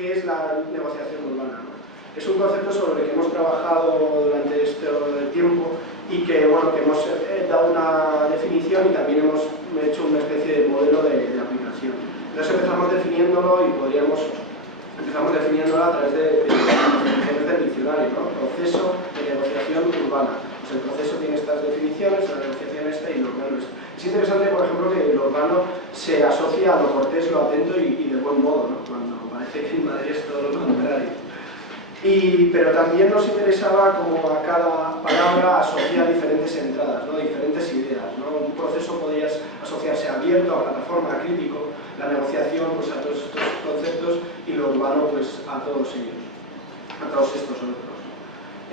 ¿qué es la negociación urbana, ¿no? Es un concepto sobre el que hemos trabajado durante este tiempo y que, bueno, que hemos dado una definición y también hemos hecho una especie de modelo de aplicación. Entonces empezamos definiéndolo y empezamos definiéndolo a través de definiciones del diccionario, ¿no? Proceso de negociación urbana. Pues el proceso tiene estas definiciones, la negociación esta y lo urbano esta. Es interesante, por ejemplo, que lo urbano se asocia a lo cortés, lo atento y de buen modo, ¿no? Cuando parece que en Madrid es todo lo contrario. Pero también nos interesaba como a cada palabra asociar diferentes entradas, ¿no? Diferentes ideas, ¿no? Un proceso podría asociarse a abierto, a plataforma, a crítico, la negociación pues, a todos estos conceptos y lo urbano pues, a todos ellos, a todos estos otros.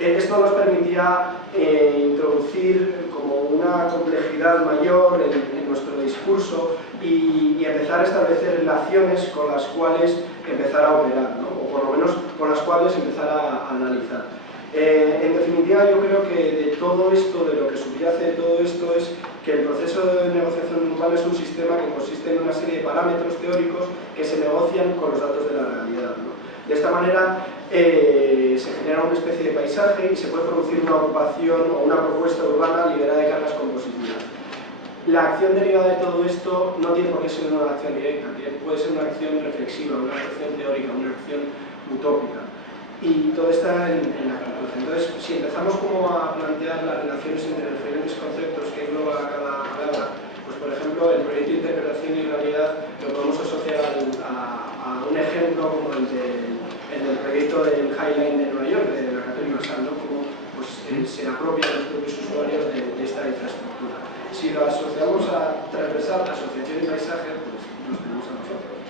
Esto nos permitía introducir como una complejidad mayor en nuestro discurso y empezar a establecer relaciones con las cuales empezar a operar, ¿no? O por lo menos con las cuales empezar a analizar. En definitiva, yo creo que de todo esto, de lo que subyace de todo esto, es que el proceso de negociación urbana es un sistema que consiste en una serie de parámetros teóricos que se negocian con los datos de la realidad, ¿no? De esta manera se genera una especie de paisaje y se puede producir una ocupación o una propuesta urbana liberada de cargas compositivas. La acción derivada de todo esto no tiene por qué ser una acción directa, puede ser una acción reflexiva, una acción teórica, una acción utópica. Y todo está en la cultura. Entonces, si empezamos como a plantear las relaciones entre diferentes conceptos que engloba cada palabra, pues por ejemplo, el proyecto de interpretación y realidad lo podemos asociar a un ejemplo como el del proyecto del High Line de Nueva York, de la Catherine Mansell, ¿no? Como pues, se apropian los propios usuarios de esta infraestructura. Si lo asociamos a transversal, asociación y paisaje, pues nos tenemos a nosotros.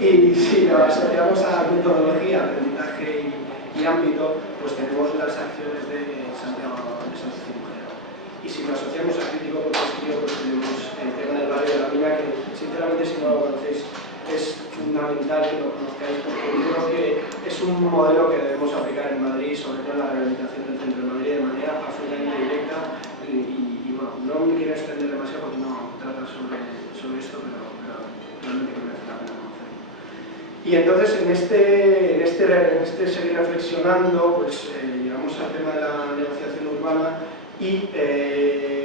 Y si lo asociamos a metodología, aprendizaje y ámbito, pues tenemos las acciones de Santiago Cirujero. Y si lo asociamos a crítico protestivo, pues tenemos el tema del barrio de la Mina, que sinceramente si no lo conocéis es fundamental que lo conozcáis, porque creo que es un modelo que debemos aplicar en Madrid, sobre todo en la rehabilitación del centro de Madrid, de manera absolutamente directa. Y bueno, no me quiero extender demasiado porque no trata sobre esto, pero realmente que merece la pena conocerlo. Y entonces en este seguir reflexionando, pues llegamos al tema de la negociación urbana y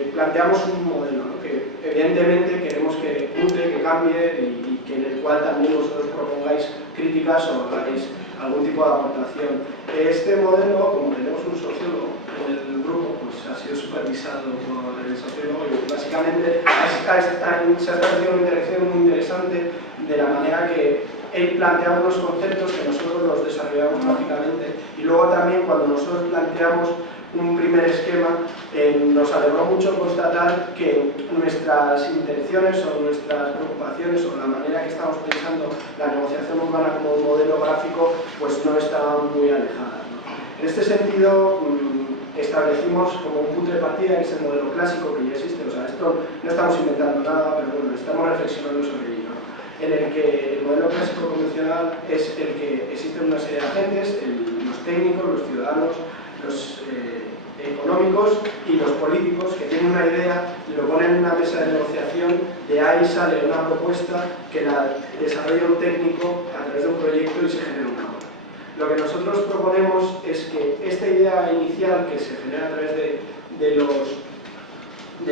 planteamos un modelo, ¿no? Que evidentemente queremos que mute, que cambie y que en el cual también vosotros propongáis críticas o hagáis algún tipo de aportación. Este modelo, como tenemos un sociólogo en el grupo, pues ha sido supervisado por el sociólogo y básicamente se ha establecido una interacción muy interesante de la manera que él plantea unos conceptos que nosotros los desarrollamos lógicamente y luego también cuando nosotros planteamos un primer esquema nos alegró mucho constatar que nuestras intenciones o nuestras preocupaciones o la manera que estamos pensando la negociación urbana como un modelo gráfico pues no estaban muy alejadas, ¿no? En este sentido establecimos como un punto de partida que es el modelo clásico que ya existe, o sea, esto no estamos inventando nada, pero bueno, estamos reflexionando sobre ello, ¿no? En el que el modelo clásico convencional es el que existen una serie de agentes, los técnicos, los ciudadanos, los económicos y los políticos que tienen una idea, lo ponen en una mesa de negociación, de ahí sale una propuesta que la desarrolla un técnico a través de un proyecto y se genera una obra. Lo que nosotros proponemos es que esta idea inicial que se genera a través de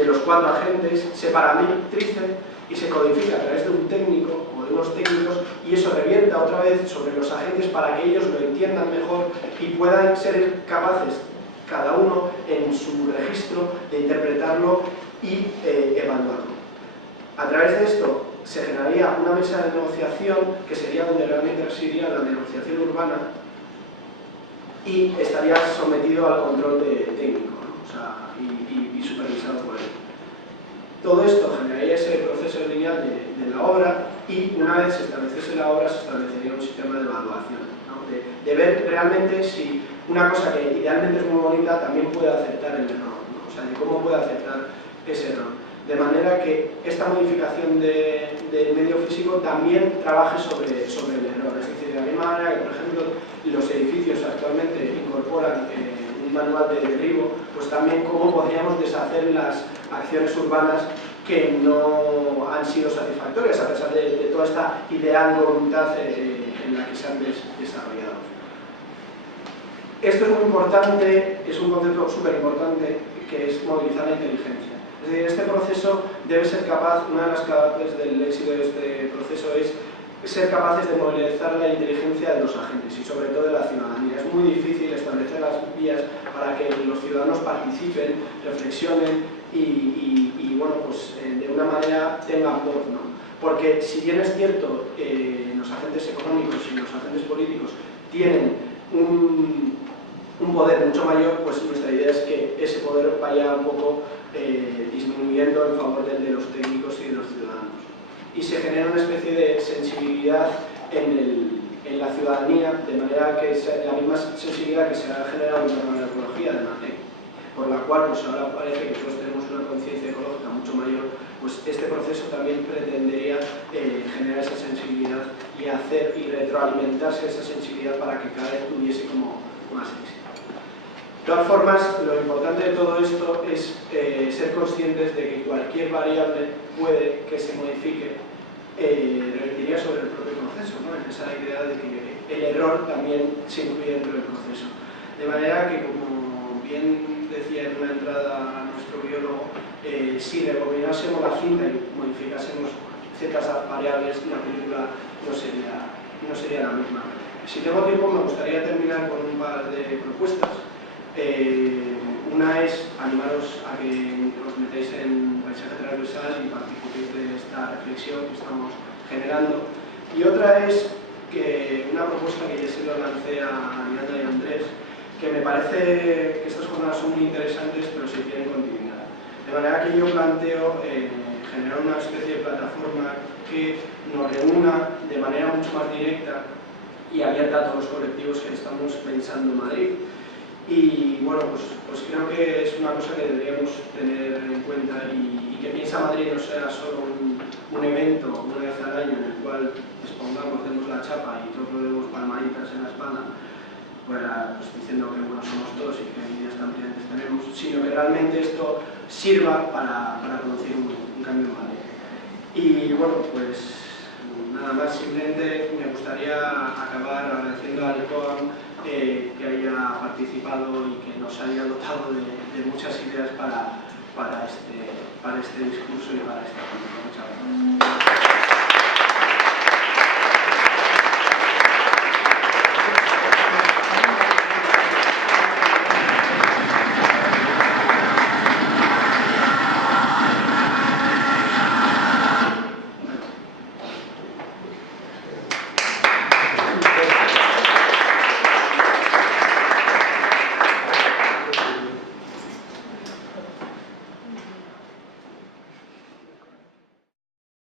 los cuatro agentes se parametrice y se codifica a través de un técnico o de unos técnicos y eso revierta otra vez sobre los agentes para que ellos lo entiendan mejor y puedan ser capaces cada uno en su registro de interpretarlo y evaluarlo. A través de esto se generaría una mesa de negociación que sería donde realmente residiría la negociación urbana y estaría sometido al control técnico, ¿no? O sea, y supervisado por él. Todo esto generaría ese proceso lineal de la obra y una vez se estableciese la obra se establecería un sistema de evaluación, ¿no? De ver realmente si una cosa que idealmente es muy bonita también puede aceptar el error, ¿no? O sea, de cómo puede aceptar ese error. De manera que esta modificación del medio físico también trabaje sobre el error. Es decir, de la misma manera que, por ejemplo, los edificios actualmente incorporan un manual de derribo, pues también cómo podríamos deshacer las acciones urbanas que no han sido satisfactorias a pesar de toda esta ideal voluntad en la que se han desarrollado. Esto es muy importante, es un concepto súper importante, que es movilizar la inteligencia. Es decir, este proceso debe ser capaz, una de las claves del éxito de este proceso es ser capaces de movilizar la inteligencia de los agentes y sobre todo de la ciudadanía. Es muy difícil establecer las vías para que los ciudadanos participen, reflexionen y bueno, pues de una manera tengan voz, ¿no? Porque si bien es cierto, los agentes económicos y los agentes políticos tienen un poder mucho mayor, pues nuestra idea es que ese poder vaya un poco disminuyendo en favor del de los técnicos y de los ciudadanos. Y se genera una especie de sensibilidad en la ciudadanía, de manera que la misma sensibilidad que se ha generado en torno a la ecología de Matec, por la cual pues ahora parece que todos tenemos una conciencia ecológica mucho mayor, pues este proceso también pretendería generar esa sensibilidad y retroalimentarse esa sensibilidad para que cada vez tuviese como más éxito. De todas formas, lo importante de todo esto es ser conscientes de que cualquier variable puede que se modifique, revertiría sobre el propio proceso, ¿no? Esa idea de que el error también se incluye dentro del proceso. De manera que, como bien decía en una entrada nuestro biólogo, si rebobinásemos la cinta y modificásemos ciertas variables, la película no sería la misma. Si tengo tiempo, me gustaría terminar con un par de propuestas. Una es animaros a que os metáis en paisaje transversal y participéis de esta reflexión que estamos generando. Y otra es una propuesta que ya se lo lancé a Miranda y a Andrés, que me parece que estas jornadas son muy interesantes, pero si tienen continuidad. De manera que yo planteo generar una especie de plataforma que nos reúna de manera mucho más directa y abierta a todos los colectivos que estamos pensando en Madrid. Y bueno, pues creo que es una cosa que deberíamos tener en cuenta y que Piensa Madrid no sea solo un evento una vez al año en el cual expongamos, demos la chapa y todos nos demos palmaditas en la espalda, pues diciendo que buenos somos todos y que ideas tan brillantes tenemos, sino que realmente esto sirva para producir un cambio en Madrid. Y bueno, pues nada más, simplemente me gustaría acabar agradeciendo al COAM que haya participado y que nos haya dotado de muchas ideas para este discurso y para esta conferencia. Muchas gracias.